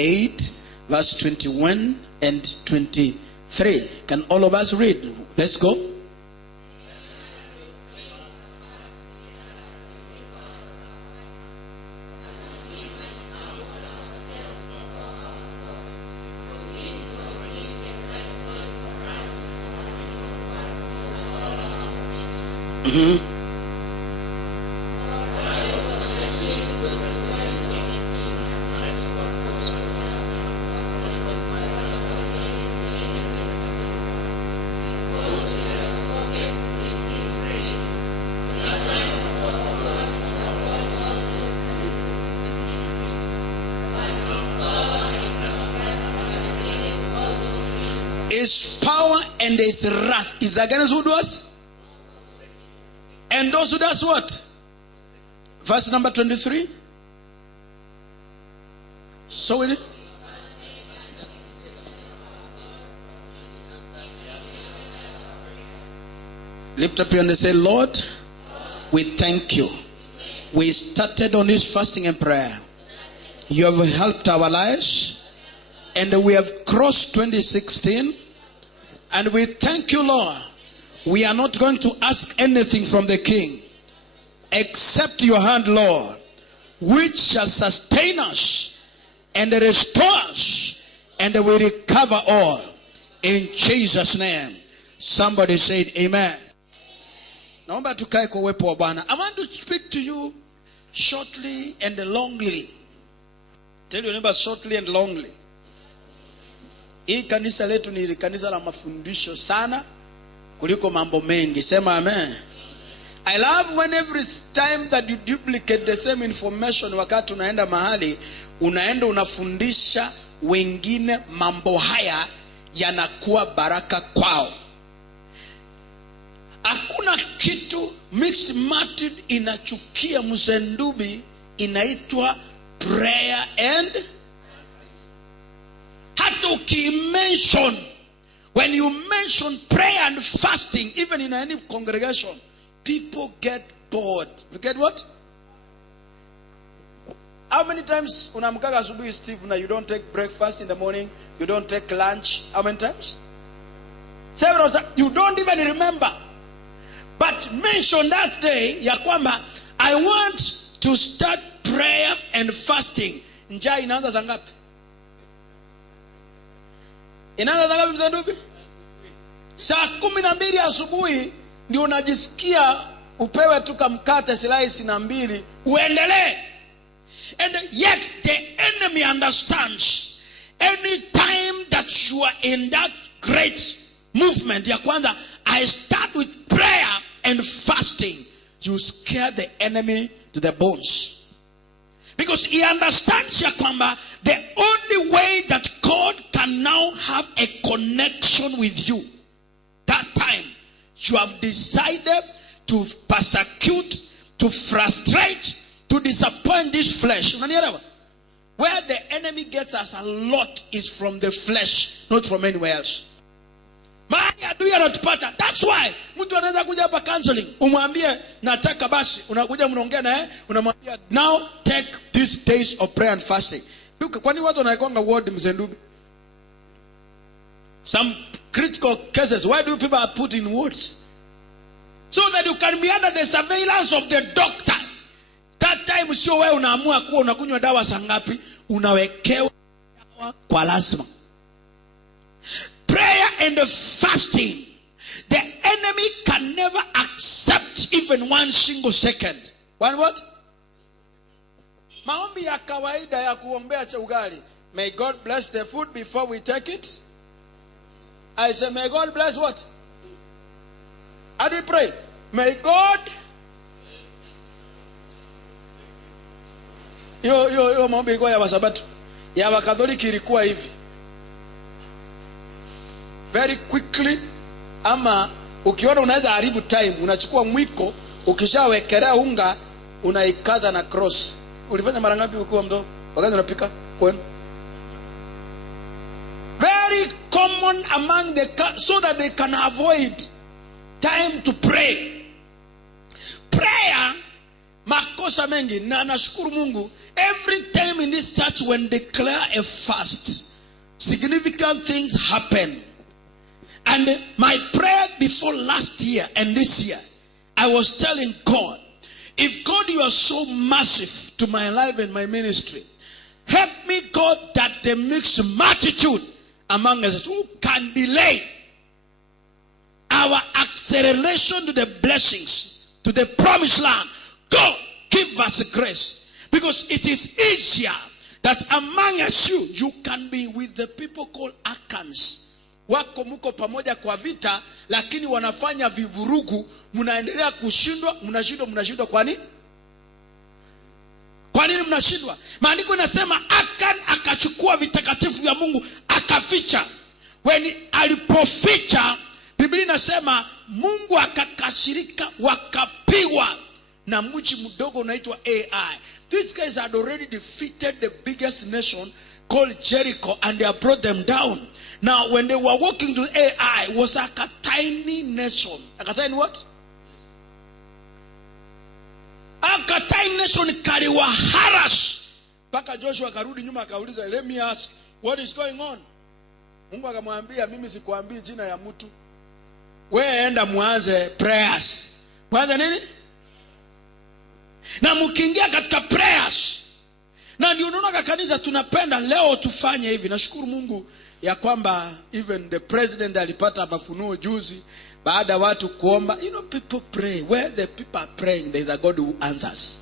8, verse 21 and 23. Can all of us read? Let's go. His power and his wrath is against who does? And those who does what? Verse number 23. So it is. Lift up your hand and say, Lord, we thank you. We started on this fasting and prayer. You have helped our lives. And we have crossed 2016. And we thank you, Lord. We are not going to ask anything from the King except your hand, Lord, which shall sustain us and restore us, and we recover all. In Jesus' name. Somebody said amen. Naomba tukae kwa uwepo wa Bwana. I want to speak to you shortly and longly. Tell your neighbor, shortly and longly. Hii kanisa letu ni kanisa la mafundisho sana kuliko mambo mengi. Sema amen. I love when every time that you duplicate the same information, wakati unaenda mahali, unaenda unafundisha wengine mambo haya, yanakuwa baraka kwao. Hakuna kitu mixed method inachukia Mzendubi, inaitwa prayer and hata ukimention, when you mention prayer and fasting, even in any congregation, people get bored. You get what? How many times unamkaga asubuhi Steve na you don't take breakfast in the morning, you don't take lunch? How many times? Several times. You don't even remember. But mention that day ya kwamba I want to start prayer and fasting. Njaa inaanza saa ngapi? Inaanza saa ngapi Mzendubi? Saa 12 asubuhi ndio unajisikia upewe tu kamkate slice na 2 uendelee. And yet the enemy understands any time that you are in that great movement ya kwanza, I start with prayer and fasting, you scare the enemy to the bones. Because he understands ya kwamba the only way that God can now have a connection with you, that time you have decided to persecute, to frustrate, to disappoint this flesh. Where the enemy gets us a lot is from the flesh, not from anywhere else. That's why mtu anaanza kuja hapa counseling, umwambie nataka basi, unakuja mnaongea naye, unamwambia now take these days of prayer and fasting. Kwani watu wanaekonga word Mzendubi? Some critical cases, why do people are put in words? So that you can be under the surveillance of the doctor. That time sio wewe unaamua kuwa unakunywa dawa saa ngapi, unawekewa dawa kwa lazima. Prayer and fasting, the enemy can never accept even one single second. One what? Maombi ya kawaida ya kuombea cha ugali. May God bless the food before we take it. I say, may God bless what? How do we pray? May God. Yo maombi ilikuwa ya Wasabato. Ya Wakatholiki ilikuwa hivi. Very quickly, ama ukiona unaweza haribu time, unachukua mwiko, ukishawekelea unga, unaikaza na cross. Ulifanya mara ngapi ukiwa mdogo? Wakati unapika kwenu? Very common among the, so that they can avoid time to pray. Prayer, makosa mengi, na nashukuru Mungu, every time in this church when they declare a fast, significant things happen. And my prayer before last year and this year, I was telling God, if God, you are so massive to my life and my ministry, help me, God, that the mixed multitude among us who can delay our acceleration to the blessings, to the promised land. God, give us grace. Because it is easier that among us you can be with the people called Acans. Wako muko pamoja kwa vita, lakini wanafanya vivurugu, mnaendelea kushindwa, mnashindwa kwa nini? Kwa nini mnashindwa? Maandiko yanasema Akan akachukua vitakatifu vya Mungu akaficha. When alipoficha, Biblia inasema Mungu akakasirika, wakapigwa na mji mdogo unaitwa Ai. These guys had already defeated the biggest nation called Jericho, and they have brought them down. Now when they were walking to Ai, was like a tiny nation. A tiny what? A tiny nation kaliwa harass. Paka Joshua karudi nyuma akauliza, let me ask, what is going on? Mungu akamwambia, mimi sikuambii jina ya mtu. Wewe enda muanze prayers. Muanze nini? Na mkiingia katika prayers. Na ndio unaona kanisa tunapenda leo tufanye hivi. Nashukuru Mungu ya kwamba even the president alipata mafunuo juzi baada watu kuomba. You know, people pray. Where the people are praying, there is a God who answers.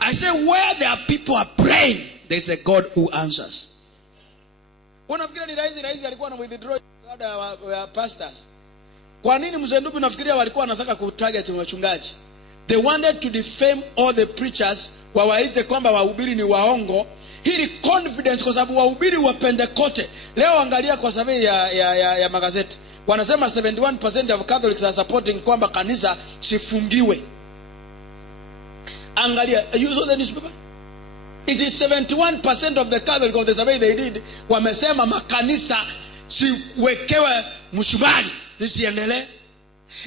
I say where there are people are praying, there is a God who answers. Unafikiria ni rais alikuwa na withdraw baada ya pastors? Kwa nini mzendubi unafikiria walikuwa wanataka kutarget wachungaji? They wanted to defame all the preachers, wawaite kwamba wahubiri ni waongo. Hili confidence kwa sababu wahubiri wa Pentecoste. Leo angalia kwa survey ya magazeti. Wanasema 71% of Catholics are supporting kwamba kanisa sifungiwe. Angalia, you saw the newspaper? It is 71% of the Catholics of the survey they did wamesema makanisa siwekewe mshubali, zisiendelee.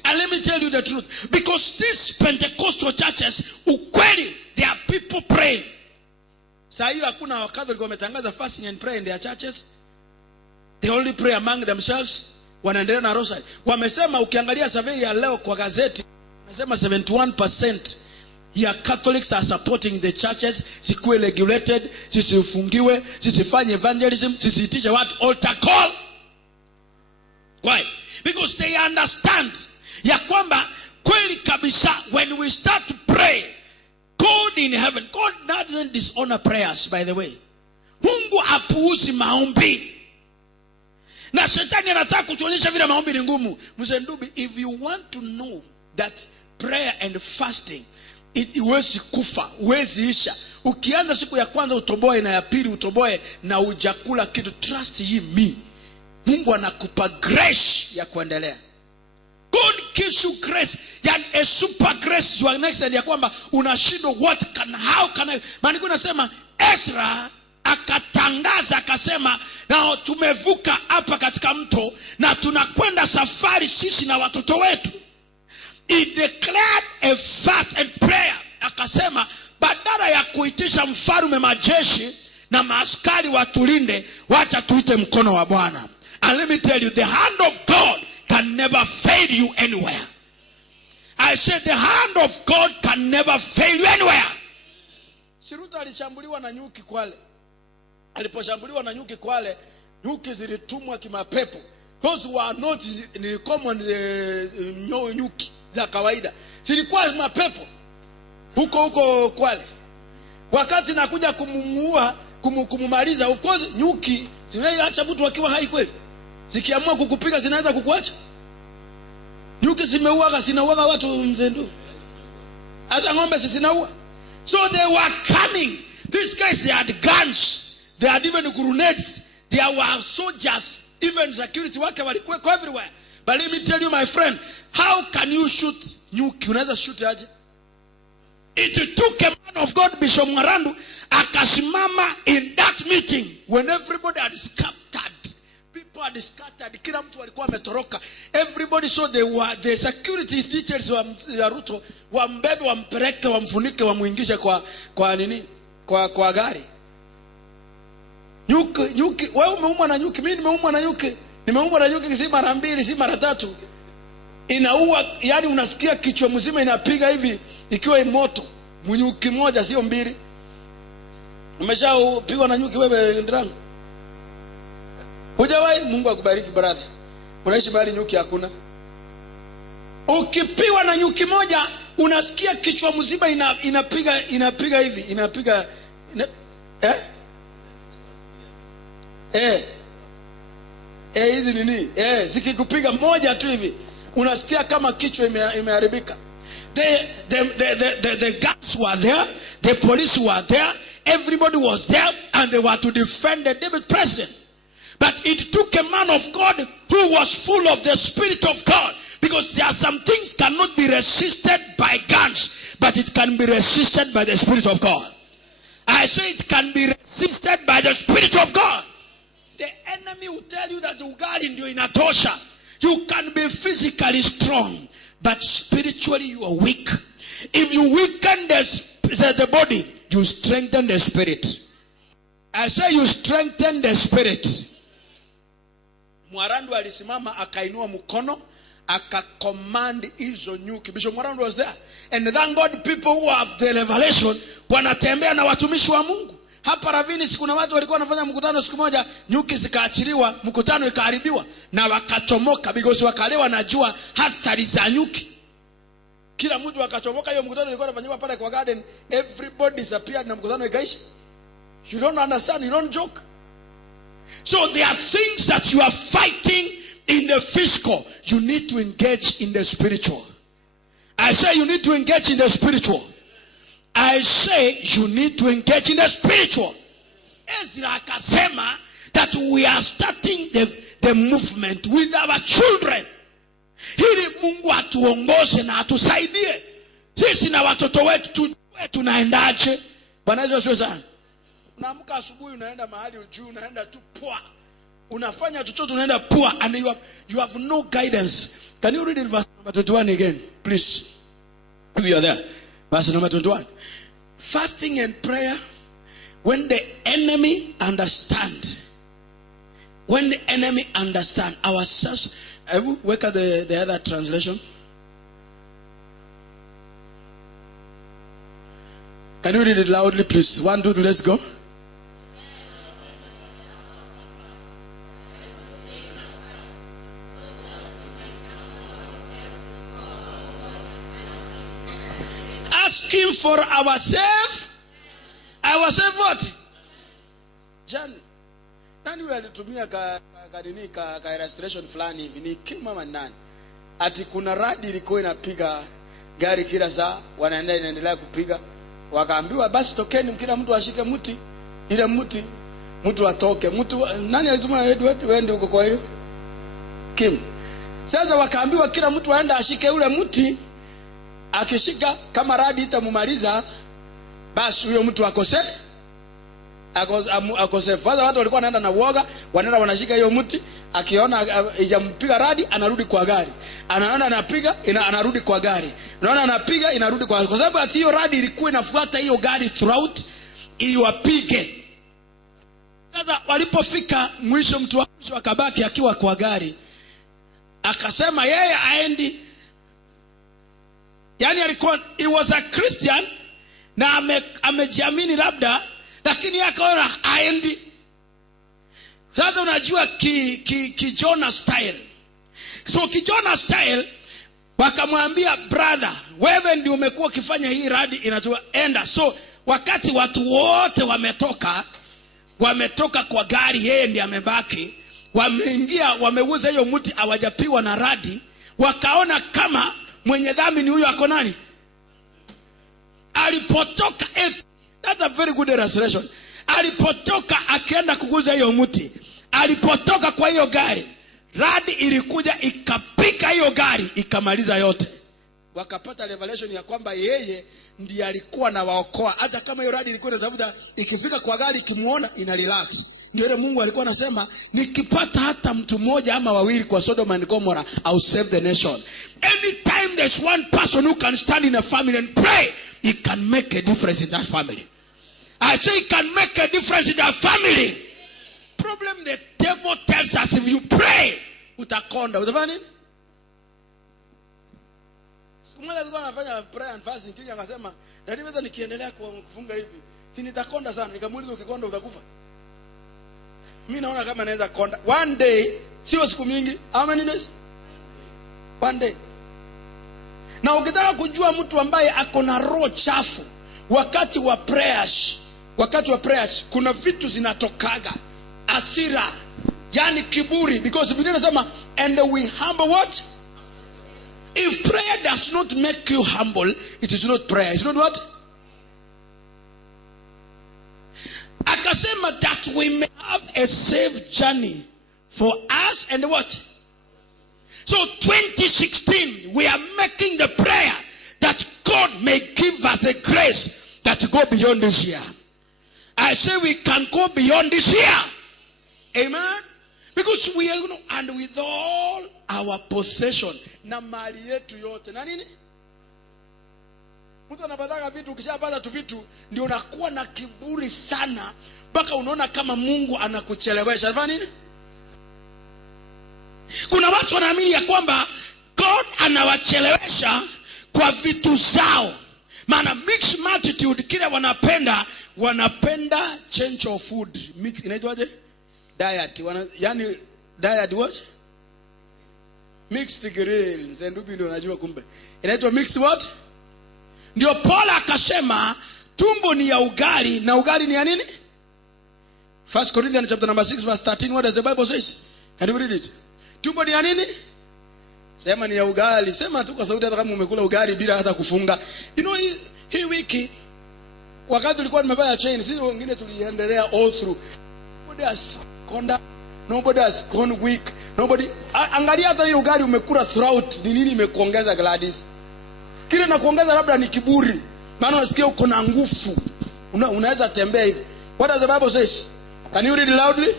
And let me tell you the truth, because these Pentecostal churches, ukweli, there are people praying. Saa hiyo hakuna Wakatholiki wametangaza fasting and prayer in their churches. They only pray among themselves. Wanaendelea na rosary. Wamesema ukiangalia survey ya leo kwa gazeti, wamesema 71% ya Catholics are supporting the churches, sikuwe regulated, sisifungiwe, sisifanye evangelism, sisiitishe watu altar call. Why? Because they understand ya kwamba kweli kabisa, when we start to pray, God in heaven, God doesn't dishonor prayers, by the way. Mungu apuuzi maombi. Na shetani anataka kutuonyesha vile maombi ni ngumu. Mzendubi, if you want to know that prayer and fasting, iwezi kufa, uwezi isha. Ukianza siku ya kwanza utoboe na ya pili utoboe na ujakula kitu, trust me. Mungu anakupa grace ya kuendelea. God gives you grace, yani a super grace you are next, ya kwamba unashindwa how can I. Maandiko yanasema Ezra akatangaza akasema, na tumevuka hapa katika mto na tunakwenda safari sisi na watoto wetu. He declared a fast and prayer. Akasema badala ya kuitisha mfalme majeshi na maaskari watulinde, wacha tuite mkono wa Bwana. And let me tell you, the hand of God can never fail you anywhere. I said the hand of God can never fail you anywhere. Shiruta alishambuliwa na nyuki Kwale. Aliposhambuliwa na nyuki Kwale, nyuki zilitumwa kimapepo. Those who are not in common nyuki za kawaida, zilikuwa mapepo huko Kwale. Wakati nakuja kumuua, kumumaliza, of course nyuki zinaacha mtu akiwa hai kweli. Zikiamua kukupiga zinaweza kukuacha. Nyuki zinauaga watu mzendo. Asa ng'ombe zinaua. So they were coming. These guys, they had guns. They had even grenades. There were soldiers. Even security wake walikuwa everywhere. But let me tell you, my friend, how can you shoot nyuki? Unaweza shoot aje? It took a man of God, Bishop Ngarandu, akasimama in that meeting when everybody had scattered. People had scattered. Kila mtu walikuwa ametoroka. Everybody saw the security details wa Ruto, wambebe, wampeleke, wamfunike, wamuingishe kwa nini? kwa gari. Nyuki, wewe umeumwa na nyuki, mimi nimeumwa na nyuki. Nimeumwa na nyuki si mara 2, si mara 3. Inaua, yani unasikia kichwa mzima inapiga hivi ikiwa moto. Nyuki moja sio 2. Umeshapigwa na nyuki wewe ndangu? Hujawahi? Mungu akubariki brother. Unaishi bali nyuki hakuna. Ukipigwa na nyuki moja unasikia kichwa mzima inapiga hivi, hizi nini? Zikikupiga moja tu hivi unasikia kama kichwa imeharibika. The guards were there, the police were there, everybody was there, and they were to defend the David president. But it took a man of God who was full of the Spirit of God, because there are some things cannot be resisted by guns, but it can be resisted by the Spirit of God. I say it can be resisted by the Spirit of God. The enemy will tell you that ugali ndio inatosha. You can be physically strong, but spiritually you are weak. If you weaken the body, you strengthen the spirit. I say you strengthen the spirit. Mwarandu alisimama akainua mkono akacommand hizo nyuki. Bishop Mwarandu was there. And thank God people who have the revelation wanatembea na watumishi wa Mungu. Hapa Ravini kuna watu walikuwa wanafanya mkutano siku moja, nyuki zikaachiliwa, mkutano ikaharibiwa na wakachomoka because wakalewa na jua hatari za nyuki. Kila mtu akachomoka. Hiyo mkutano ilikuwa inafanywa pale kwa garden, everybody disappeared na mkutano ikaisha. You don't understand, you don't joke. So there are things that you are fighting in the physical. You need to engage in the spiritual. I say you need to engage in the spiritual. I say you need to engage in the spiritual. Ezra akasema that we are starting the movement with our children. Hili Mungu atuongoze na atusaidie. Sisi na watoto wetu tujue tunaendaje. Bwana Yesu asifiwe sana. Unaamka asubuhi unaenda mahali ujuu, unaenda tu poa. Unafanya chochote unaenda poa, and you have no guidance. Can you read it verse number 21 again, please? If you are there. Verse number 21. Fasting and prayer, when the enemy understand. When the enemy understand ourselves. I will work at the other translation. Can you read it loudly, please? 1, 2, 3, let's go. Asking for ourselves what? Journey. Nani walitumia ka illustration fulani hivi ni kima manani. Ati kuna radi ilikuwa inapiga gari kila saa, inaendelea kupiga. Wakaambiwa basi tokeni, kila mtu ashike mti. Ile mtu atoke. Nani alituma Edward wende huko kwa hiyo? Kim. Sasa wakaambiwa kila mtu aende ashike ule mti. Akishika kama radi itamumaliza, basi huyo mtu akose. Fadha watu walikuwa wanaenda na uoga, wanaenda wanashika hiyo mti, akiona ijampiga radi anarudi kwa gari. Anaona anapiga anarudi kwa gari. Unaona anapiga inarudi kwa gari. Kwa sababu ati hiyo radi ilikuwa inafuata hiyo gari throughout iwapige. Sasa walipofika mwisho, mtu wa mwisho akabaki akiwa kwa gari. Akasema yeye aendi. Yani alikuwa he was a Christian na amejiamini labda, lakini akaona aendi. Sasa unajua kijona style. So kijona style wakamwambia, brother, wewe ndio umekuwa ukifanya hii radi inatuenda. So wakati watu wote wametoka kwa gari, yeye ndiye amebaki. Wameingia, wameuza hiyo mti, hawajapiwa na radi. Wakaona kama mwenye dhambi ni huyo ako nani? Alipotoka, that's a very good illustration. Alipotoka akienda kuguza hiyo mti, alipotoka kwa hiyo gari, radi ilikuja ikapika hiyo gari ikamaliza yote. Wakapata revelation ya kwamba yeye ndiye alikuwa na waokoa. Hata kama hiyo radi ilikuwa inatafuta, ikifika kwa gari kimuona ina relax. Ndio ile Mungu alikuwa anasema, nikipata hata mtu mmoja ama wawili kwa Sodom and Gomorrah, I'll save the nation. Anytime there's one person who can stand in a family and pray, he can make a difference in that family. I say it can make a difference in our family. Problem the devil tells us, if you pray, utakonda. Utafanya nini? Mmoja alikuwa anafanya prayer and fasting, kinga akasema, "Dadi weza nikiendelea kufunga hivi, si nitakonda sana." Nikamuuliza, ukikonda utakufa? Mimi naona kama naweza konda. One day, sio siku mingi. How many days? One day. Na ukitaka kujua mtu ambaye ako na roho chafu, wakati wa prayers, kuna vitu zinatokaga. Asira, yani kiburi, because Biblia inasema, and we humble what? If prayer does not make you humble, it is not prayer. It's not what? Akasema that we may have a safe journey for us and what? So 2016, we are making the prayer that God may give us a grace that to go beyond this year. I say we can go beyond this year. Amen? Because we are, and with all our possession, na mali yetu yote. Na nini? Mtu anapataka vitu, ukishapata tu vitu, ndio unakuwa na kiburi sana, mpaka unaona kama Mungu anakuchelewesha. Unafanya nini? Kuna watu wanaamini ya kwamba God anawachelewesha kwa vitu zao. Maana mixed multitude, kile wanapenda change of food. Mix, inaitwaje? Diet. Yani diet what? Mixed grill. Zendubi ndio unajua kumbe. Inaitwa mixed what? Ndio Paul akasema tumbo ni ya ugali na ugali ni ya nini? 1 Corinthians chapter number 6 verse 13, what does the Bible says? Can you read it? Tumbo ni ya nini? Sema ni ya ugali. Sema tu kwa sauti hata kama umekula ugali bila hata kufunga. You know, hii wiki wakati tulikuwa tumefanya chain, sisi wengine tuliendelea all through. Nobody has conda, nobody has gone weak. Nobody, angalia hata hiyo ugali umekula throughout, ni nini imekuongeza Gladys? Kile na kuongeza labda ni kiburi. Maana unasikia uko na nguvu. Unaweza tembea hivi. What does the Bible says? Can you read it loudly?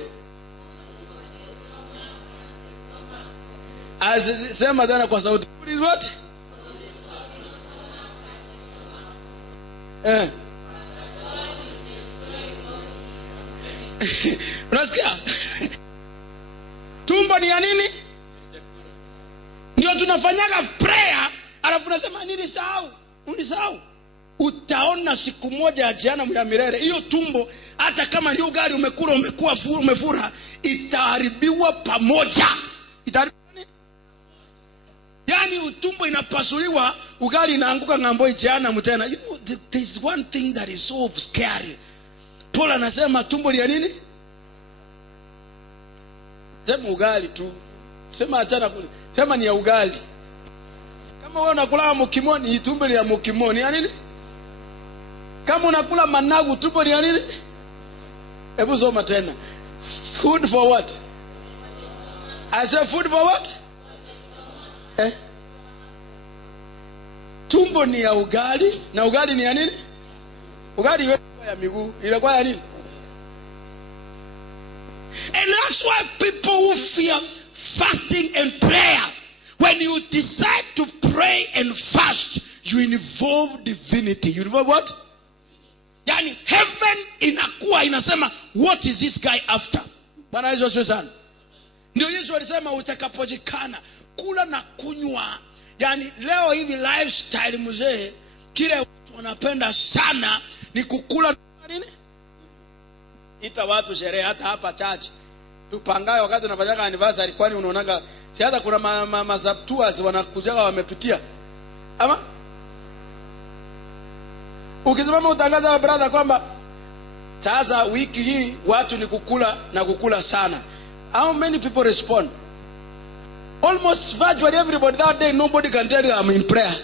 Sema tena kwa sauti. What is what? Unasikia? Tumbo ni ya nini? Ndio tunafanyaga prayer, alafu unasema nilisahau. Unisahau. Utaona siku moja ya jehanamu ya milele. Hiyo tumbo, hata kama ni ugali umekula umefura, itaharibiwa pamoja. Itaharibiwa nini? Yani utumbo inapasuliwa, ugali inaanguka ng'ambo jehanamu tena. You know, there is one thing that is so scary. Paul anasema tumbo ni ya nini? Sema ugali tu. Sema achana kule. Sema ni ya ugali. Kama wewe unakula mukimo, ni tumbo ni ya mukimo. Ni ya nini? Kama unakula managu, tumbo ni ya nini? Hebu soma tena. Food for what? I say food for what? Tumbo ni ya ugali, na ugali ni ya nini? Ugali wewe ya miguu, ile kwa ya nini? And that's why people who fear fasting and prayer, when you decide to pray and fast, you involve divinity. You involve what? Yani heaven inakuwa inasema, what is this guy after? Bwana Yesu asifiwe sana. Ndio Yesu alisema utakapojikana kula na kunywa. Yani leo hivi lifestyle mzee, kile watu wanapenda sana ni kukula na nini? Ita watu sherehe hata hapa church. Tupangaye wakati tunafanya anniversary, kwani unaonaga si hata kuna mazaptuas wanakujaga wamepitia. Ama ukisimama utangaza wa brother kwamba sasa wiki hii watu ni kukula na kukula sana. How many people respond? Almost virtually everybody that day. Nobody can tell you I'm in prayer.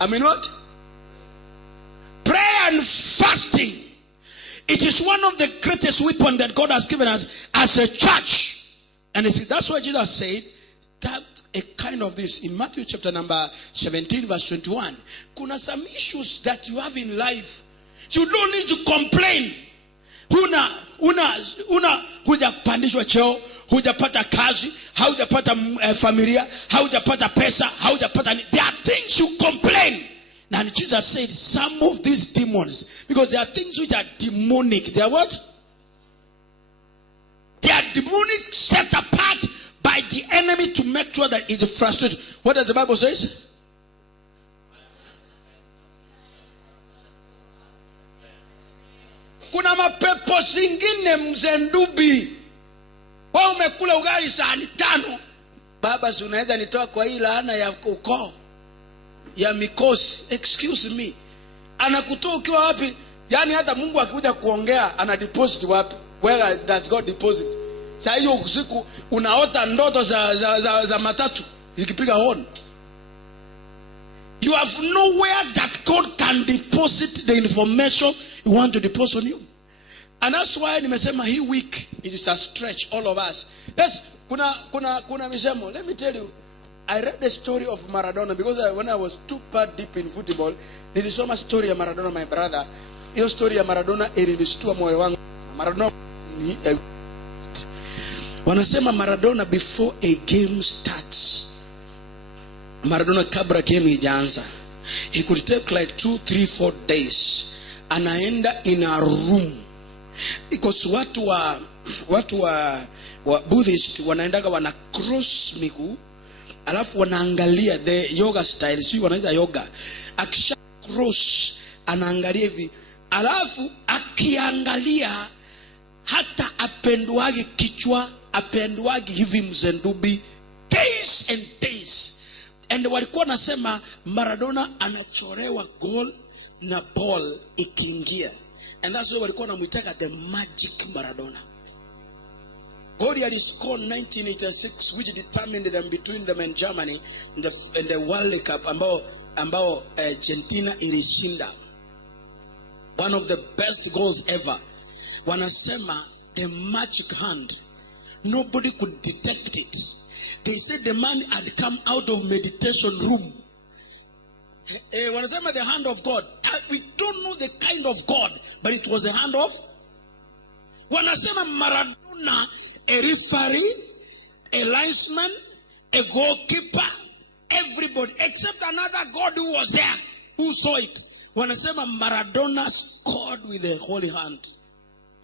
I mean what? Prayer and fasting. It is one of the greatest weapons that God has given us as a church. And that's why Jesus said that a kind of this in Matthew chapter number 17 verse 21. Kuna some issues that you have in life. You don't need to complain. Hujapandishwa cheo, hujapata kazi, haujapata familia, haujapata pesa, haujapata. There are things you complain. And Jesus said, some of these demons, because there are things which are demonic. They are what? They are demonic, set apart by the enemy to make sure that it is frustrated. What does the Bible say? Kuna mapepo zingine mzendubi. Wao umekula ugali sahani 5. Baba, si unaweza nitoa kwa hii laana ya ukoo ya mikosi? Excuse me. Anakutoa ukiwa wapi? Yani hata Mungu akikuja kuongea ana deposit wapi? Where does God deposit? Sasa hiyo usiku unaota ndoto za matatu zikipiga horn. You have nowhere that God can deposit the information you want to deposit on you. And that's why nimesema hii week it is a stretch, all of us. Yes, kuna misemo. Let me tell you, I read the story of Maradona because when I was too far deep in football, nilisoma story ya Maradona, my brother. Hiyo story ya Maradona ilinishtua moyo wangu. Maradona wanasema Maradona before a game starts, Maradona kabla game ijaanza, he could take like 2, 3, 4 days. Anaenda in a room. Because watu wa Buddhist wanaendaga wana cross miguu, alafu wanaangalia the yoga style, sio wanaita yoga. Akisha cross anaangalia hivi, alafu akiangalia hata apenduagi kichwa, apenduagi hivi mzendubi days and days. And walikuwa nasema Maradona anachorewa goal na ball ikiingia. And that's why walikuwa wanamuitaka the magic Maradona. God had scored 1986, which determined them between them and Germany in the World Cup ambao Argentina ilishinda. One of the best goals ever. Wanasema the magic hand. Nobody could detect it. They said the man had come out of meditation room. Wanasema the hand of God. We don't know the kind of God, but it was the hand of. Wanasema Maradona, a referee, a linesman, a goalkeeper, everybody except another God who was there, who saw it. Wanasema Maradona scored with the holy hand,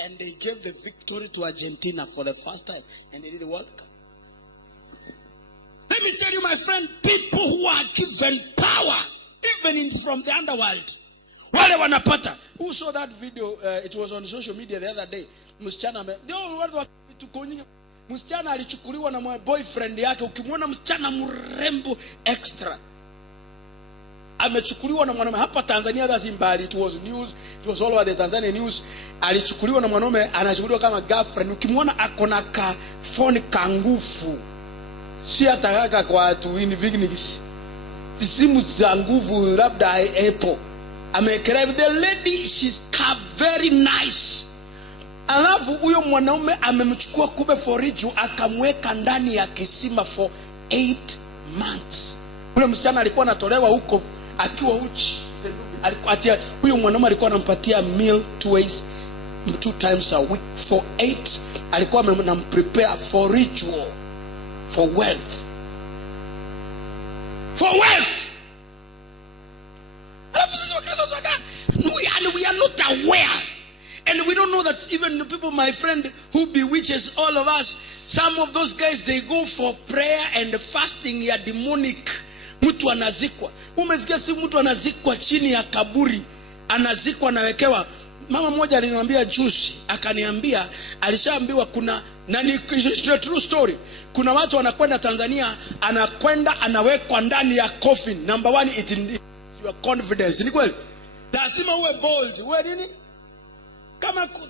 and they gave the victory to Argentina for the first time, and they did the World Cup. Let me tell you, my friend, people who are given power, even from the underworld, wale wanapata. Who saw that video? It was on social media the other day. Msichana alichukuliwa na boyfriend yake. Ukimwona msichana mrembo extra, amechukuliwa na mwanaume hapa Tanzania. That's in Bali. It was news. It was all over the Tanzania news. Alichukuliwa na mwanaume, anachukuliwa kama girlfriend. Ukimwona akona ka phone kangufu, si ataka kwa watu Infinix, simu za nguvu, labda Apple. Amekereva the lady, she's very nice. Alafu huyo mwanaume amemchukua kube foriju, akamweka ndani ya kisima for 8 months. Ule msichana alikuwa anatolewa huko akiwa uchi. Huyo mwanaume alikuwa anampatia meal 2 times a week for 8. Alikuwa anamprepare for ritual, for wealth. For wealth. And we are not aware. And we don't know that even the people, my friend, who bewitches all of us, some of those guys, they go for prayer and fasting ya demonic. Mtu anazikwa. Umesikia si mtu anazikwa chini ya kaburi. Anazikwa anawekewa. Mama mmoja aliniambia juzi, akaniambia alishaambiwa kuna, na ni true story. Kuna watu wanakwenda Tanzania, anakwenda anawekwa ndani ya coffin. Number 1, it is your confidence. Ni kweli? Lazima uwe bold. Uwe nini?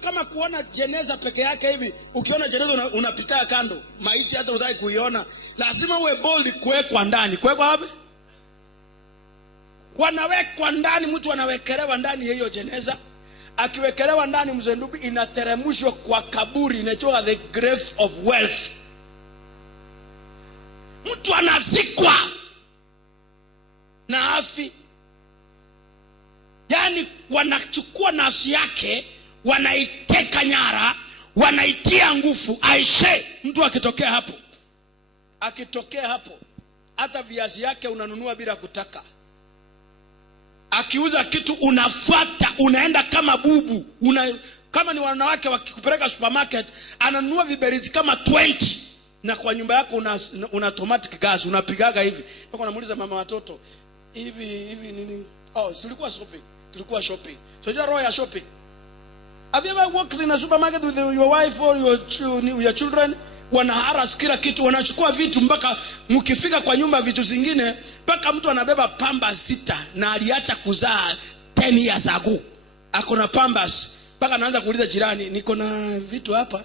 Kama kuona jeneza peke yake hivi, ukiona jeneza unapita kando, maiti hata hutaki kuiona. Lazima uwe bold kuwekwa ndani. Kuwekwa wapi? Wanawekwa ndani, mtu anawekelewa ndani ya hiyo jeneza. Akiwekelewa ndani mzendubi, inateremshwa kwa kaburi, inaitwa the grave of wealth. Mtu anazikwa na afi. Yani wanachukua nafsi yake, wanaiteka nyara, wanaitia nguvu. Aishe, mtu akitokea hapo, hata viazi yake unanunua bila kutaka. akiuza kitu unafuata, unaenda kama bubu. Kama ni wanawake wakikupeleka supermarket, ananunua viberiti kama 20, na kwa nyumba yako una automatic gas, unapigaga hivi. Mpaka unamuuliza mama watoto, hivi nini? Oh, tulikuwa shopping. So you roho ya shopping. Have you ever walked in a supermarket with your wife or your children? Wanaharas kila kitu, wanachukua vitu mpaka mkifika kwa nyumba vitu zingine, mpaka mtu anabeba Pampers 6 na aliacha kuzaa 10 years ago. Ako na Pampers, mpaka anaanza kuuliza jirani, niko na vitu hapa.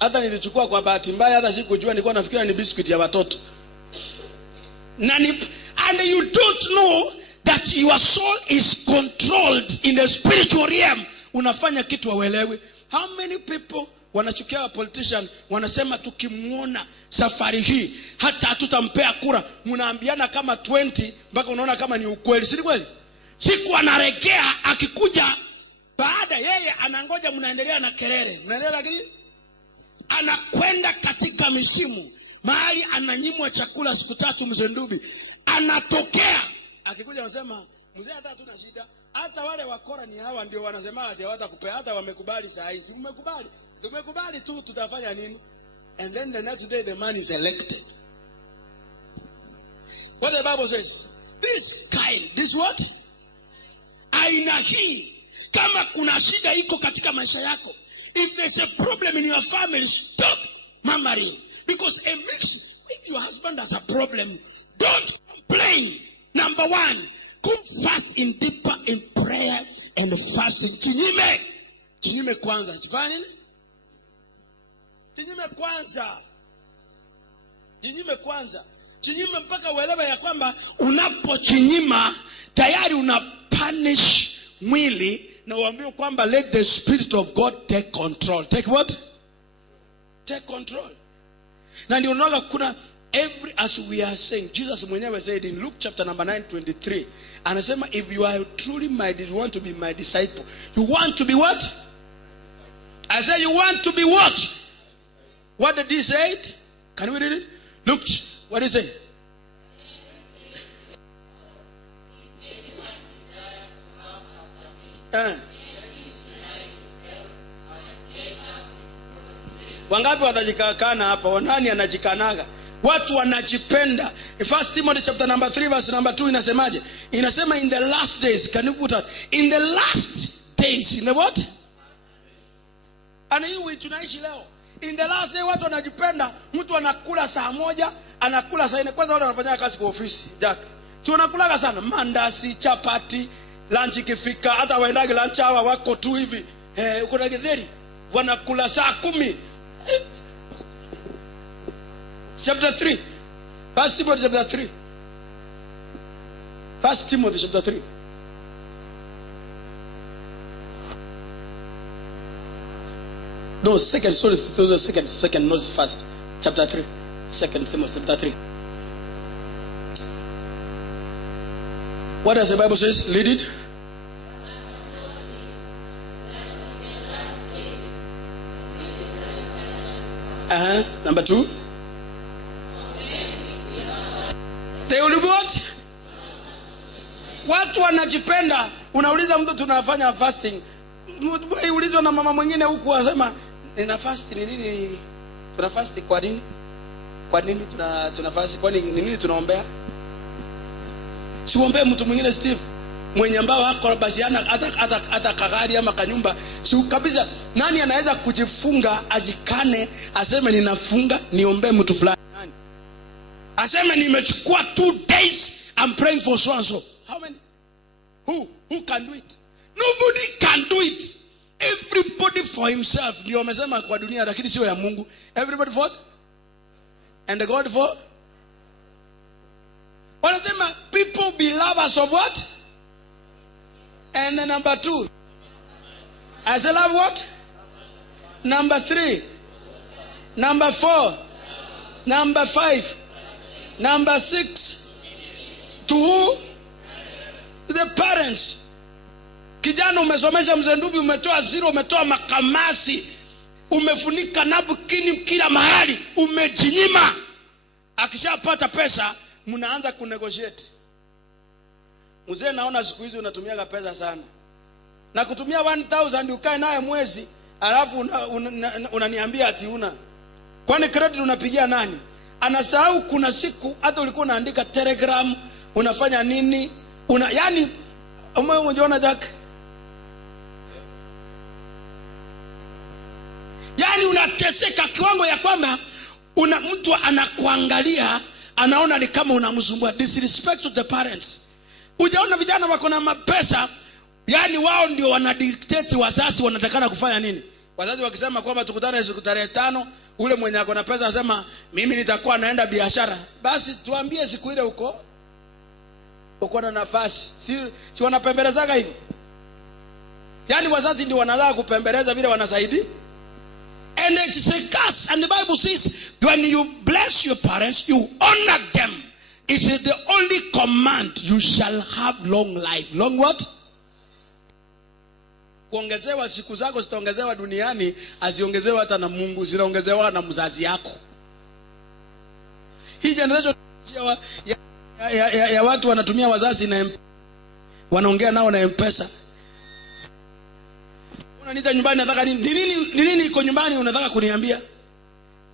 Hata nilichukua kwa bahati mbaya, hata sikujua, nilikuwa nafikira ni biscuit ya watoto. And you don't know that your soul is controlled in the spiritual realm. Unafanya kitu waelewe. How many people wanachukia wa politician, wanasema tukimuona safari hii hata hatutampea kura. Mnaambiana kama 20 mpaka unaona kama ni ukweli. Si kweli? Siku anaregea akikuja baada, yeye anangoja, mnaendelea na kelele. Mnaendelea, lakini anakwenda katika misimu mahali ananyimwa chakula siku 3 mzendubi. Anatokea akikuja anasema, mzee hata hatuna shida. Hata wale wakora ni hawa ndio wanasema hata hawatakupea, hata wamekubali saa hizi. Tumekubali tu, tutafanya nini? And then the next day the man is elected. What the Bible says, this what? Aina hii, kama kuna shida iko katika maisha yako, if there's a problem in your family, stop murmuring. Because if your husband has a problem, don't complain. Number 1, go fast in deeper in prayer and fasting. Chinyime kwanza. Chifanya nini? Chinyime mpaka uelewe ya kwamba unapochinyima tayari unapunish mwili, na uambiwe kwamba let the Spirit of God take control. Take what? Take control. Na ndio unaona kuna as we are saying, Jesus mwenyewe said in Luke chapter number 9:23, anasema, if you are truly you want to be my disciple, you want to be what? I say you want to be what? What did he say? Can we read it? Look, what did he say? Wangapi watajikana hapa? Nani anajikanaga? Watu wanajipenda. In 1 Timothy chapter number 3 verse number 2 inasemaje? Inasema in the last days. Can you put that? In the last days. In the what? Ana hiyo tunaishi leo. In the last day watu wanajipenda. Mtu anakula saa 1, anakula saa 4. Kwanza wale wanafanya kazi kwa ofisi, Jack. Si wanakulaga sana mandasi, chapati, lunch ikifika, hata waendage lunch hour wako tu hivi. Uko na githeri. Wanakula saa 10. Chapter 3. 1 Timothy chapter 3. 1 Timothy chapter 3. No, second, not first. Chapter 3. 2 Timothy chapter 3. What does the Bible say? Read it. Number 2. They will be what? Watu wanajipenda. Unauliza mtu tunafanya fasting. Ulizwa na mama mwingine huku asema nina fast ni nini? Tuna fast kwa nini? Kwa nini tuna fast? Kwa nini tunaombea? Siombe mtu mwingine Steve mwenye ambao hako basi hata kagari ama kanyumba. Si kabisa nani anaweza kujifunga ajikane aseme ninafunga niombe mtu fulani? Nani? Aseme nimechukua 2 days I'm praying for so and so. How many? Who can do it? Nobody can do it. Everybody for himself. Ndio wamesema kwa dunia lakini sio ya Mungu. Everybody for? And the God for? Wanasema people be lovers of what? And then number 2. I say love what? Number 3. Number 4. Number 5. Number 6. To who? The parents. Kijana umesomesha mzendubi, umetoa 0, umetoa makamasi, umefunika napkini kila mahali, umejinyima. Akishapata pesa mnaanza kunegotiate. mzee naona siku hizi unatumia pesa sana. Na kutumia 1000 ukae naye mwezi, alafu unaniambia ati una. Kwani credit unapigia nani? Anasahau kuna siku hata ulikuwa unaandika telegram, unafanya nini? Yani umeona Jack? Yani unateseka kiwango ya kwamba mtu anakuangalia, anaona ni kama unamsumbua. Disrespect to the parents. Ujaona vijana wako na mapesa, yani wao ndio wanadictate wazazi wanatakana kufanya nini. Wazazi wakisema kwamba tukutane siku tarehe 5, ule mwenye ako na pesa anasema mimi nitakuwa naenda biashara. Basi tuambie siku ile uko na nafasi. Si wanapembelezaga hivyo? Yani wazazi ndio wanataka kupembeleza vile wanasaidia. And it's a curse. And the Bible says when you bless your parents, you honor them. It is the only command. You shall have long life. Long what? Kuongezewa siku zako zitaongezewa duniani, aziongezewa hata na Mungu, zinaongezewa na mzazi yako. Hii generation ya watu wanatumia wazazi na wanaongea nao na M-Pesa. Unaniita nyumbani nataka nini? Nini iko nyumbani unataka kuniambia?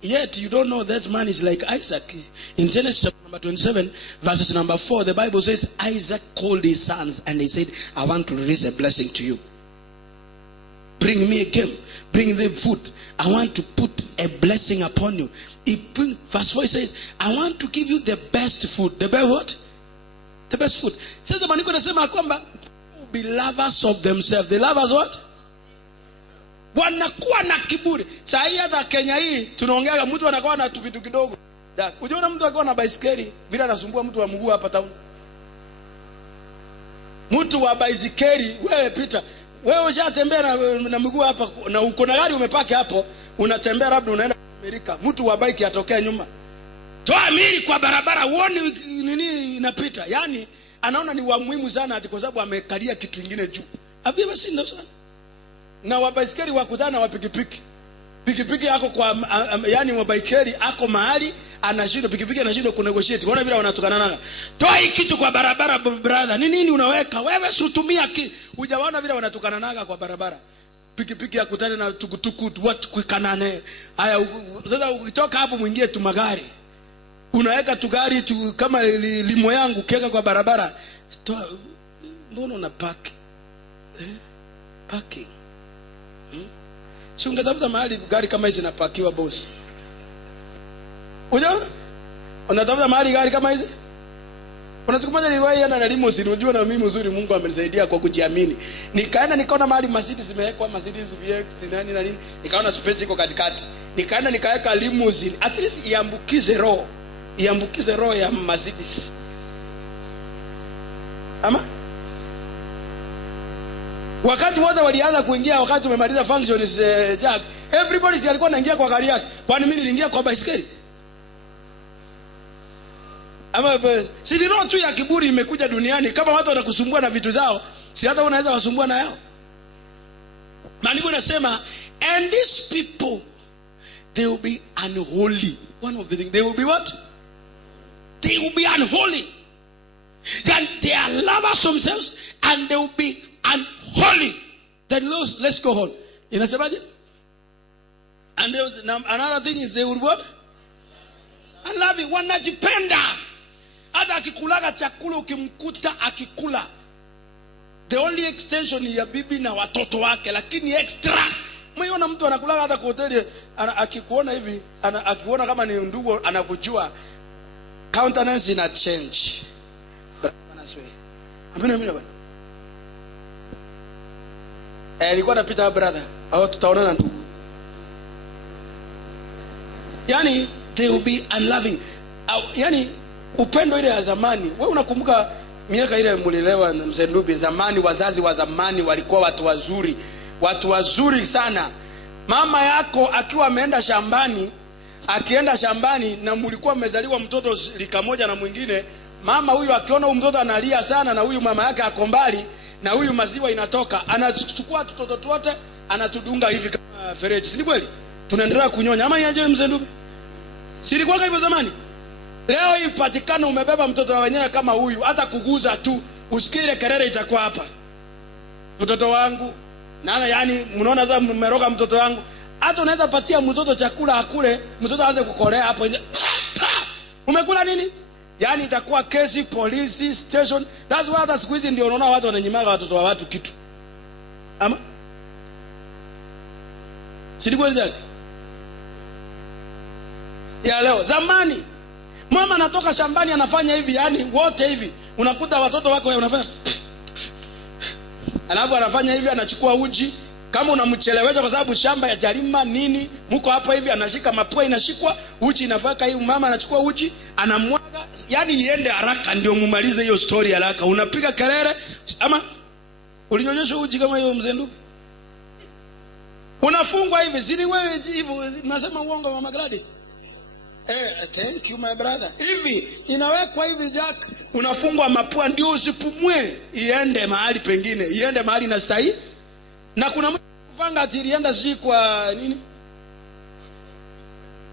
Yet you don't know that man is like Isaac. In Genesis number 27 verses number 4, the Bible says Isaac called his sons and he said, I want to release a blessing to you. Bring me a game. Bring them food. I want to put a blessing upon you. Verse 4 says, I want to give you the best food. The best what? The best food. Says the maniko nasema kwamba be lovers of themselves. The lovers what? Wanakuwa na kiburi. Saa hii hata Kenya hii tunaongea mtu anakuwa na vitu kidogo. Unaona mtu akiwa na baisikeli bila anasumbua mtu wa mguu hapa town. Mtu wa baisikeli, wewe pita. Wewe ushatembea na mguu hapa na uko na gari umepaki hapo, unatembea labda unaenda Amerika. Mtu wa bike atokea nyuma. Toa mili kwa barabara uone nini inapita. Yani anaona ni wa muhimu sana ati kwa sababu amekalia kitu kingine juu. Have you ever seen that? Na wa baisikeli wakutana wa pikipiki. Pikipiki yako kwa yani wa baisikeli ako mahali anashinda, pikipiki anashinda kunegotiate. Unaona vile wanatukana nanga. Toa hii kitu kwa barabara brother. Nini unaweka? Wewe usitumia hujaona vile wanatukana nanga kwa barabara. Pikipiki yakutane na tukutuku watu kuikanane. Haya sasa ukitoka hapo mwingie tu magari. Unaweka tu gari tu kama limo yangu kiweka kwa barabara. Toa mbona una park? Parking. Si ungetafuta mahali gari kama hizi zinapakiwa boss. Unaona? Unatafuta mahali gari kama hizi? Unatukumoja niliwahi yana na limousine, unajua na mimi uzuri Mungu amenisaidia kwa kujiamini. Nikaenda nikaona mahali Mercedes zimewekwa, Mercedes VX nani na nini. Nikaona space iko katikati. Nikaenda nikaweka limousine. At least iambukize roho. Iambukize roho ya Mercedes. Ama? Wakati wote walianza kuingia wakati umemaliza functions Jack, everybody alikuwa anaingia kwa gari yake. Kwani mimi niliingia kwa baisikeli? Ama si roho tu ya kiburi imekuja duniani. Kama watu wanakusumbua na vitu zao, si hata unaweza wasumbua na yao. Maandiko yanasema and these people they will be unholy. One of the things, they will be what? They will be unholy. Then they are lovers of themselves and they will be unholy. Then let's go on. Inasemaje? And another thing is they will what? Unloving. Wanajipenda. Hata akikulaga chakula ukimkuta akikula. The only extension ya bibi na watoto wake, lakini extra. Mwiona mtu anakulaga hata kwa hoteli akikuona hivi, akiona kama ni ndugu anakujua, countenance ina change. Bwana swe. Amina bwana. Nilikuwa napita brother, au tutaonana ndugu. Yani they will be unloving. Yani upendo ile ya zamani. Wewe unakumbuka miaka ile mlelewa na mzee Ndubi zamani, wazazi wa zamani walikuwa watu wazuri. Watu wazuri sana. Mama yako akiwa ameenda shambani, akienda shambani na mlikuwa mmezaliwa mtoto lika moja na mwingine, mama huyu akiona huyu mtoto analia sana na huyu mama yake ako mbali na huyu maziwa inatoka, anachukua watoto wote anatudunga hivi kama fereji. Si kweli? Tunaendelea kunyonya. Ama niaje mzee Ndubi? Si ilikuwa hivyo zamani? Leo ipatikana umebeba mtoto wa wenyewe kama huyu, hata kuguza tu usikire kelele itakuwa hapa. Mtoto wangu na yani mnaona za mmeroga mtoto wangu. Hata unaweza patia mtoto chakula akule, mtoto aanze kukolea hapo nje. Umekula nini? Yani itakuwa kesi, polisi, station. That's why the squeeze ndio unaona watu wananyimaga watoto wa watu kitu. Ama? Sidi kweli zake. Ya leo zamani mama anatoka shambani anafanya hivi, yani wote hivi. Unakuta watoto wako wanafanya. Alafu anafanya hivi, anachukua uji. Kama unamchelewesha kwa sababu shamba ya jarima nini, mko hapa hivi, anashika mapua inashikwa, uji inafaka hivi, mama anachukua uji, anamwaga, yani iende haraka ndio mumalize hiyo story haraka. Unapiga kelele ama ulinyonyesha uji kama hiyo mzee ndugu. Unafungwa hivi, zili wewe hivyo nasema uongo Mama Gladys. Thank you my brother. Hivi inawekwa hivi Jack, unafungwa mapua ndio usipumue, iende mahali pengine, iende mahali na stahili. Na kuna mtu kufanga ati ilienda si kwa nini?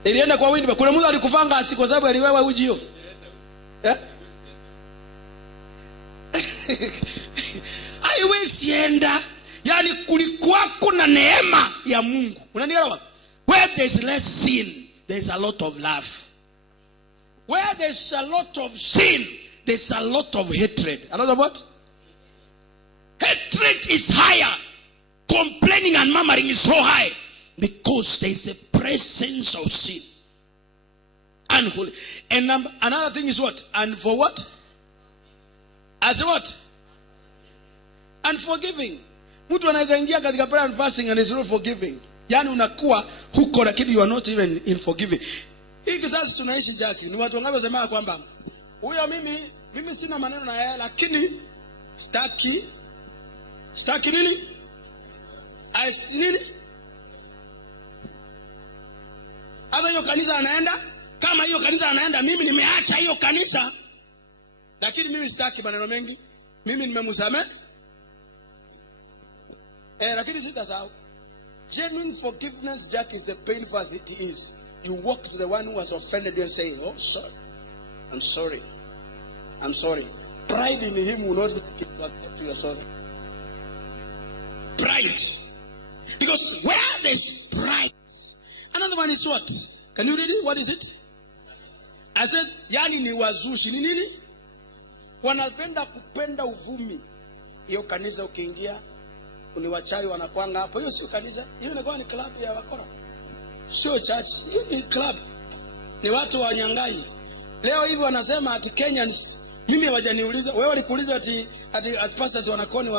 Ilienda kwa windi. Kuna mtu alikufanga ati kwa sababu aliwewa uji hiyo. Haiwezi enda. Yani kulikuwa kuna neema ya Mungu. Unanielewa? Where there is less sin, there is a lot of love. Where there is a lot of sin, there is a lot of hatred. Another what? Hatred is higher. Complaining and murmuring is so high because there is a presence of sin. Unholy. And another thing is what? And for what? As what? Unforgiving. Mtu anaweza ingia katika prayer and fasting and is not forgiving. Yani unakuwa huko lakini you are not even in forgiving. Hiki sasa tunaishi Jackie. Ni watu wangapi wasema kwamba huyo mimi sina maneno na yeye lakini staki nini? Nini? Hata hiyo kanisa anaenda, kama hiyo kanisa anaenda, mimi nimeacha hiyo kanisa. Lakini mimi sitaki maneno mengi. Mimi nimemsamehe. Lakini sitasahau. Genuine forgiveness, Jack, is the painful as it is. You walk to the one who has offended you and say, oh, sorry. I'm sorry. I'm sorry. Pride in him will not accept to yourself. Pride. Because where there's pride. Another one is what? Can you read it? What is it? I said, yani ni wazushi. Ni nini? Wanapenda kupenda uvumi. Hiyo kanisa ukiingia, uniwachawi wanakuanga hapo. Hiyo sio kanisa. Hiyo inakuwa ni club ya wakora. Sio church. Hiyo ni club. Ni watu wanyang'anyi. Leo hivi wanasema ati Kenyans. Mimi hawajaniuliza. Wewe walikuuliza ati pastors wanakoni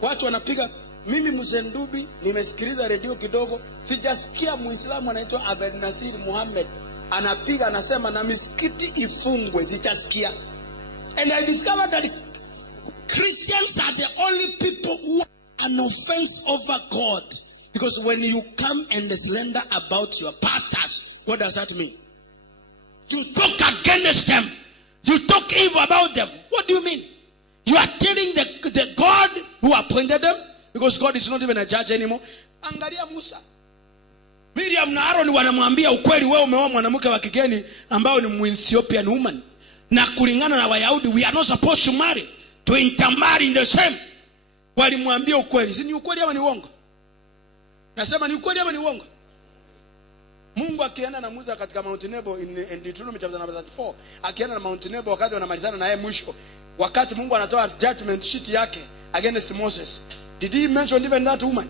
watu wanapiga. Mimi Mzendubi nimesikiliza redio kidogo, sijasikia Muislamu anaitwa Abel Nasir Muhammad anapiga anasema na misikiti ifungwe, sijasikia. And I discovered that Christians are the only people who are an offense over God. Because when you come and slander about your pastors, what does that mean? You talk against them. You talk evil about them. What do you mean? You are telling the God who appointed them, because God is not even a judge anymore. Angalia Musa. Miriam na Aaron wanamwambia ukweli, wewe umeoa mwanamke wa kigeni ambao ni Mu-Ethiopian woman. Na kulingana na Wayahudi, we are not supposed to marry, to intermarry in the same. Walimwambia ukweli. Si ni ukweli ama ni uongo? Nasema ni ukweli ama ni uongo? Mungu akienda na Musa katika Mount Nebo in Deuteronomy chapter number 34, akienda na Mount Nebo wakati wanamalizana na yeye mwisho, wakati Mungu anatoa judgment sheet yake against Moses, did he mention even that woman?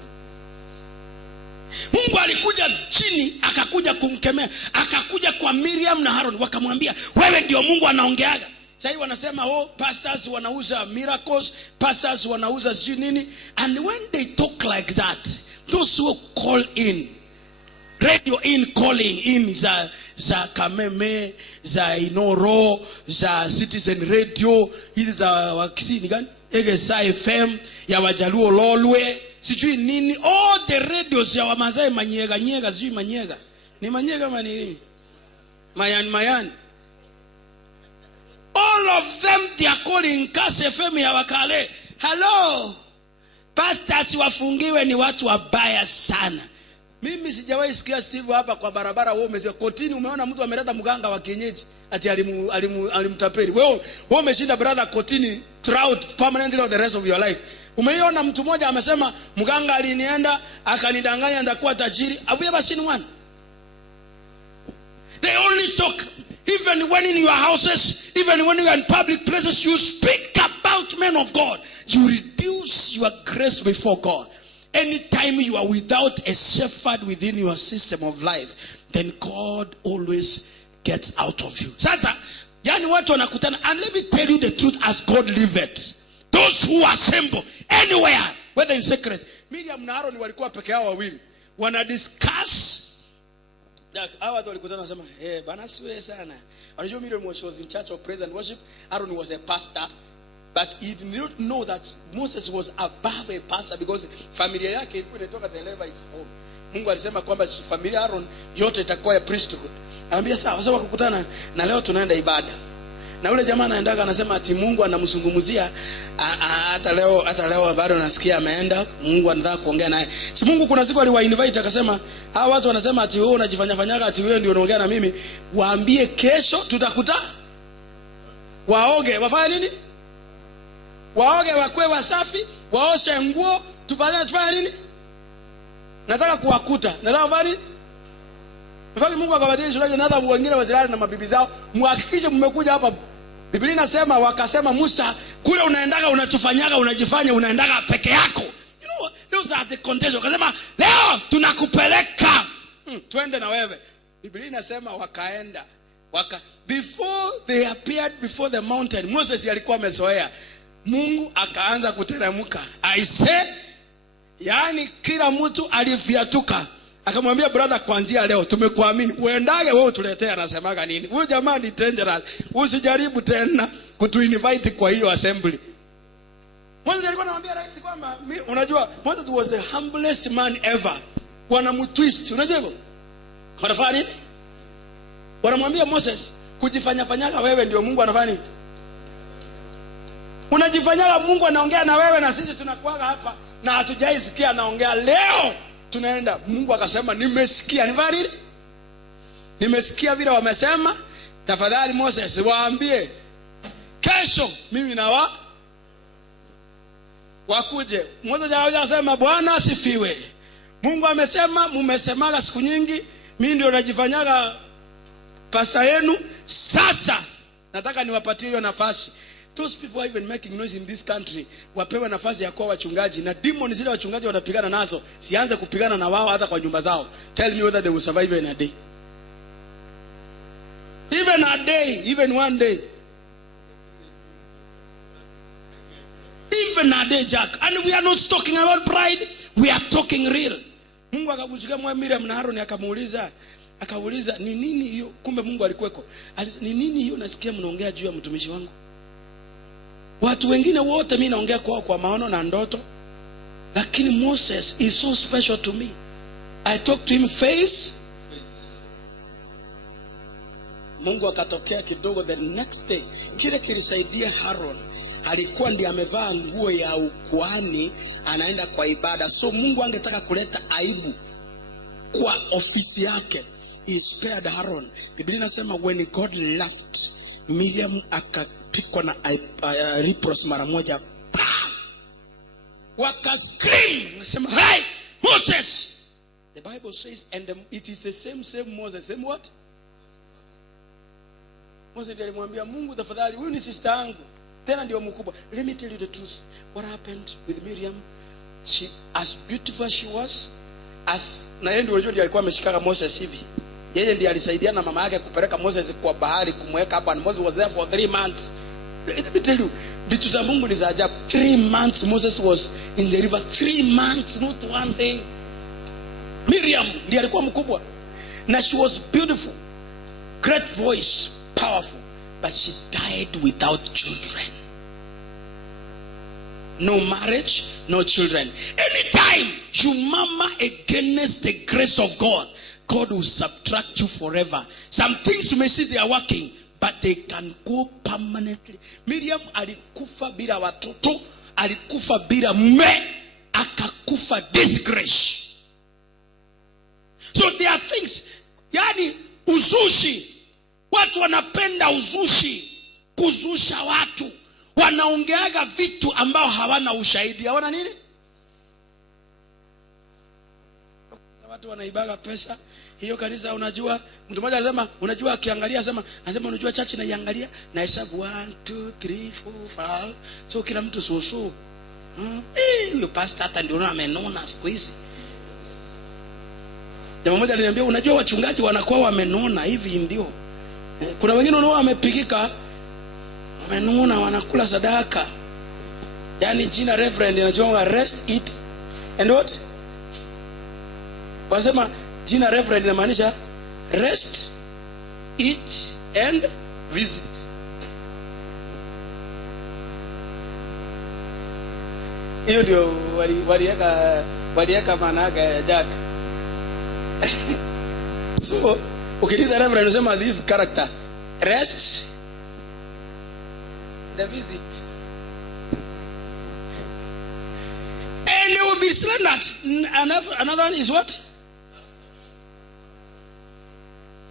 Mungu alikuja chini akakuja kumkemea, akakuja kwa Miriam na Aaron wakamwambia wewe ndio Mungu anaongeaga. Sasa wanasema pastors wanauza miracles, pastors wanauza sijui nini. And when they talk like that, those who call in, radio in, calling in za Kameme, za Inoro, za Citizen Radio, hizi za wakisini gani? Egesa FM, ya Wajaluo Lolwe, sijui nini, all the radios ya Wamasai Manyega, sijui Manyega. Ni Manyega manini? Mayan. All of them they are calling Kass FM ya Wakale. Hello. Pastors wafungiwe ni watu wabaya sana. Mimi sijawahi sikia Steve hapa kwa barabara wewe umezia kotini umeona mtu ameleta mganga wa kienyeji ati alimtapeli. Wewe umeshinda brother kotini throughout permanently or the rest of your life. Umeiona mtu mmoja amesema mganga alinienda akanidanganya ndakuwa tajiri? Have you ever seen one? They only talk. Even when in your houses, even when you are in public places, you speak about men of God. You reduce your grace before God. Anytime you are without a shepherd within your system of life, then God always gets out of you. Sasa, yani watu wanakutana, and let me tell you the truth as God liveth. Those who assemble anywhere, whether in secret. Miriam na Aaron walikuwa peke yao wawili. Wana discuss. Hawa watu walikutana wasema, bana siwe sana. Unajua Miriam was in charge of praise and worship. Aaron was a pastor. But he did not know that Moses was above a pastor because familia yake ilikuwa inatoka the Levites home. Mungu alisema kwamba familia Aaron yote itakuwa ya priesthood. Anambia sawa, sasa wakakutana na leo tunaenda ibada. Na yule jamaa anaendaga anasema ati Mungu anamzungumzia hata leo bado nasikia ameenda, Mungu anataka kuongea naye. Si Mungu kuna siku aliwa invite akasema, hawa watu wanasema ati wewe unajifanya ati wewe ndio unaongea na mimi, waambie kesho tutakuta. Waoge, wafanye nini? Waoge, wakwe wasafi, waoshe nguo, tufanye nini? Nataka kuwakuta. Nataka kufanya nini? Mfaki Mungu akawadia shule na adhabu wengine wazilali na mabibi zao. Muhakikishe mmekuja hapa. Biblia inasema wakasema Musa, kule unaendaga unatufanyaga unajifanya unaendaga peke yako. You know, those are the conditions. Wakasema leo tunakupeleka. Twende na wewe. Biblia inasema wakaenda. Before they appeared before the mountain, Moses alikuwa amezoea. Mungu akaanza kuteremka. I say, yani kila mtu alifiatuka. Akamwambia brother, kuanzia leo tumekuamini. Uendage wewe utuletee, anasemaga nini? Huyu jamaa ni dangerous. Usijaribu tena kutuinvite kwa hiyo assembly. Moses alikuwa anamwambia rais kwamba unajua Moses was the humblest man ever. Wanamtwist, unajua hivyo? Wanafanya nini? Wanamwambia Moses, kujifanya wewe ndio Mungu anafanya nini? Unajifanya Mungu anaongea na wewe na sisi tunakuaga hapa na hatujaisikia anaongea. Leo tunaenda, Mungu akasema nimesikia. Ni nini? Nimesikia vile wamesema. Tafadhali Moses waambie kesho mimi na wakuje. Mmoja anasema Bwana asifiwe. Mungu amesema, mmesemaga siku nyingi, mimi ndio najifanyaga pasta yenu. Sasa nataka niwapatie hiyo nafasi. Those people are even making noise in this country. Wapewe nafasi ya kuwa wachungaji. Na demons zile wachungaji wanapigana nazo, sianze kupigana na wao hata kwa nyumba zao. Tell me whether they will survive in a day. Even a day, even one day. Even a day, Jack. And we are not talking about pride. We are talking real. Mungu akakuchukua mwa Miriam na Aaron akauliza ni nini hiyo? Kumbe Mungu alikuweko. Ni nini hiyo nasikia mnaongea juu ya mtumishi wangu? Watu wengine wote mimi naongea kwa maono na ndoto. Lakini Moses is so special to me. I talk to him face. Mungu akatokea kidogo the next day. Kile kilisaidia Aaron. Alikuwa ndiye amevaa nguo ya ukuhani anaenda kwa ibada. So Mungu angetaka kuleta aibu kwa ofisi yake. He spared Aaron. Biblia inasema when God left, Miriam akapikwa na leprosy mara moja. Waka scream. Nasema, hey, Moses! The Bible says, and it is the same Moses. Same what? Moses ndiye alimwambia Mungu, tafadhali huyu ni sister yangu. Tena ndio mkubwa. Let me tell you the truth. What happened with Miriam? She, as beautiful as she was, na yeye ndio alikuwa ameshika Moses hivi. Yeye ndiye alisaidia na mama yake kupeleka Moses kwa bahari kumweka hapa, and Moses was there for 3 months. Let me tell you, vitu za Mungu ni za ajabu. 3 months Moses was in the river. 3 months, not one day. Miriam ndiye alikuwa mkubwa. Na she was beautiful, great voice, powerful, but she died without children. No marriage, no children. Anytime you murmur against the grace of God, God will subtract you forever. Some things you may see they are working, but they can go permanently. Miriam alikufa bila watoto, alikufa bila mume, akakufa disgrace. So there are things, yani uzushi. Watu wanapenda uzushi, kuzusha watu. wanaongeaga vitu ambao hawana ushahidi. Hawana nini? Watu wanaibaga pesa. Hiyo kanisa unajua, mtu mmoja anasema unajua akiangalia anasema unajua church na iangalia na hesabu 1 2 3 4 5. So kila mtu soso. Huyo pastor hata ndio amenona siku hizi. Jamaa mmoja aliniambia unajua wachungaji wanakuwa wamenona hivi ndio. Kuna wengine wanao wamepigika wamenona wanakula sadaka. Yaani jina reverend anajua rest eat and what? Wasema jina reverend inamaanisha rest, eat and visit. Hiyo ndio waliweka maana yake Jack. So ukiliza reverend unasema this character rest the visit. And it will be slandered. Another one is what?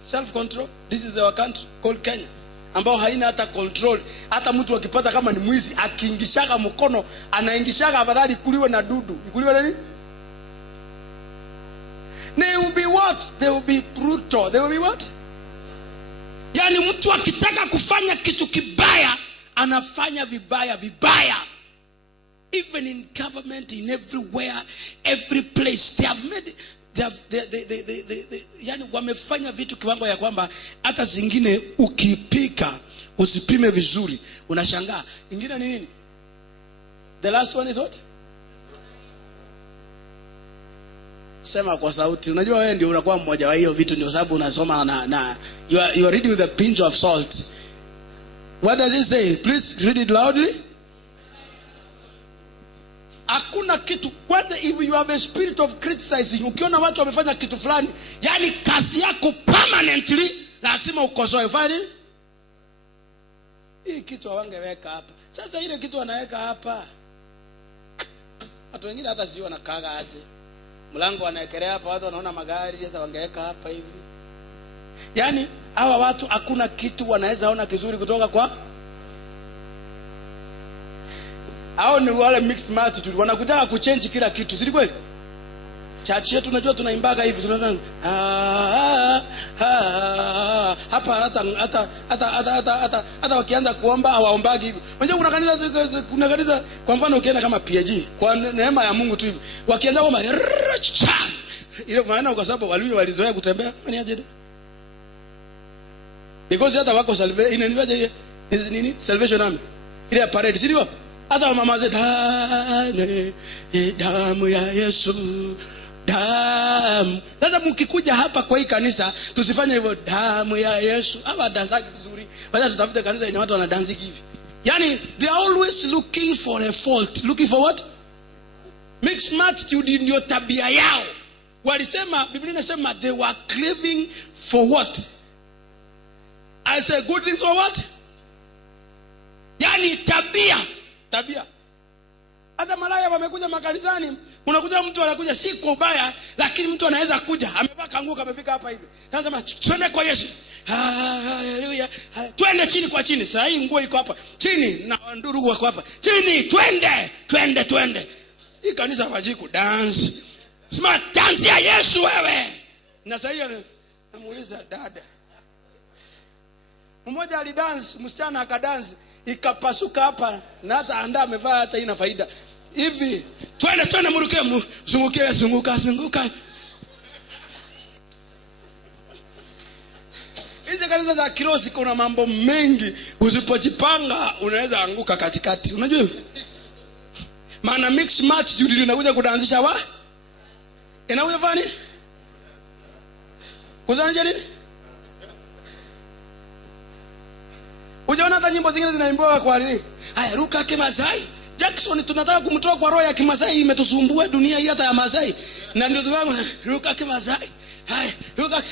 Self-control. This is our country called Kenya, ambao haina hata control. Hata mtu akipata kama ni mwizi akiingishaka mkono anaingishaka afadhali kuliwe na dudu. Ikuliwe nani? They will be what? They will be brutal. They will be what? Yani mtu akitaka kufanya kitu kibaya anafanya vibaya. Even in government, in everywhere, every place they have made yani wamefanya vitu kiwango ya kwamba hata zingine ukipika usipime vizuri unashangaa. Ingine ni nini? The last one is what? Sema kwa sauti. Unajua wewe ndio unakuwa mmoja wa hiyo vitu, ndio sababu unasoma na you are reading with a pinch of salt. What does it say? Please read it loudly. Hakuna kitu kwanza, if you have a spirit of criticizing, ukiona watu wamefanya kitu fulani, yani kazi yako permanently lazima ukosoe. Fanya nini? Hii kitu hawangeweka hapa. Sasa ile kitu wanaweka hapa. Watu wengine hata sio wanakaga aje. Mlango wanaekelea hapa, watu wanaona magari, sasa wangeweka hapa hivi. Yani hawa watu hakuna kitu wanaweza ona kizuri kutoka kwa hao. Ni wale mixed multitude wanakutaka kuchange kila kitu. Si kweli? Church yetu unajua tunaimbaga hivi, tunaanza hapa hata wakianza kuomba hawaombagi hivi. Unajua kuna kanisa kwa mfano ukienda kama PG kwa neema ya Mungu tu hivi wakianza kuomba ile maana kwa sababu walizoea kutembea ni aje. Because hata wako nini Salvation Army ile parade si ndio? Hata mama zetu damu ya Yesu damu. Sasa mkikuja hapa kwa hii kanisa tusifanye hivyo damu ya Yesu. Hapa danzaki vizuri. Wacha tutafute kanisa yenye watu wanadansi hivi. Yani they are always looking for a fault. Looking for what? Mixed multitude ndio tabia yao. Walisema Biblia inasema they were craving for what? I say good things for what? Yani tabia. Hata malaya wamekuja makanisani, unakuja mtu anakuja si kwa ubaya, lakini mtu anaweza kuja amevaa kanguo kamefika hapa hivi. Sasa twende kwa Yesu. Haleluya. Twende chini kwa chini. Sasa hii nguo iko hapa. Chini na ndugu wako hapa. Chini twende. Hii kanisa wajiku dance. Sema dance ya Yesu wewe. Na sasa hiyo namuuliza dada. Mmoja alidance, msichana akadance, ikapasuka hapa na hata anda amevaa hata ina faida. Hivi twende muruke zunguka. Hizi kanisa za kirosi kuna mambo mengi, usipojipanga unaweza anguka katikati. Unajua? Maana mix match ndio inakuja kudanzisha inakuja fani? Kuzanja nini? Ujaona hata nyimbo zingine zinaimbiwa kwa nini? Haya ruka kimasai. Jackson tunataka kumtoa kwa roho ya kimasai, imetusumbua dunia hii hata ya Masai. Na ndio tunataka ruka kimasai. Haya ruka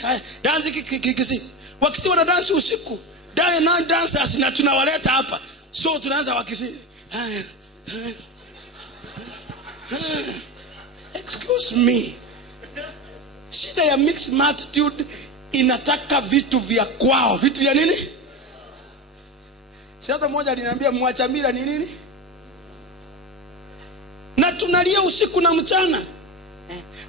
dance kikisi. Wakisi wana dance usiku. Dance na dancers na tunawaleta hapa. So tunaanza wakisi. Excuse me. Shida ya mixed multitude inataka vitu vya kwao. Vitu vya nini? Si hata mmoja aliniambia mwacha mila ni nini? Na tunalia usiku na mchana.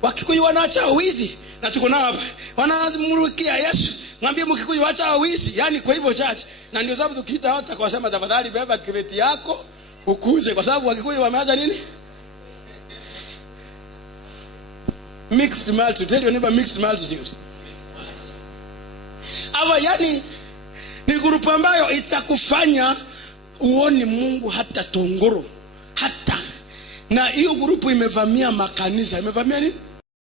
Wakikuyu wanaacha wizi na tuko nao hapa. Wanamrukia Yesu. Mwambie Mkikuyu acha wizi. Yaani kwa hivyo church. Na ndio sababu tukiita hata kwa sema tafadhali beba kreti yako ukuje, kwa sababu Wakikuyu wameacha nini? Mixed multitude. Tell your neighbor mixed multitude. Ama yani ni grupu ambayo itakufanya uone Mungu hata Tongoro hata. Na hiyo grupu imevamia makanisa. Imevamia nini?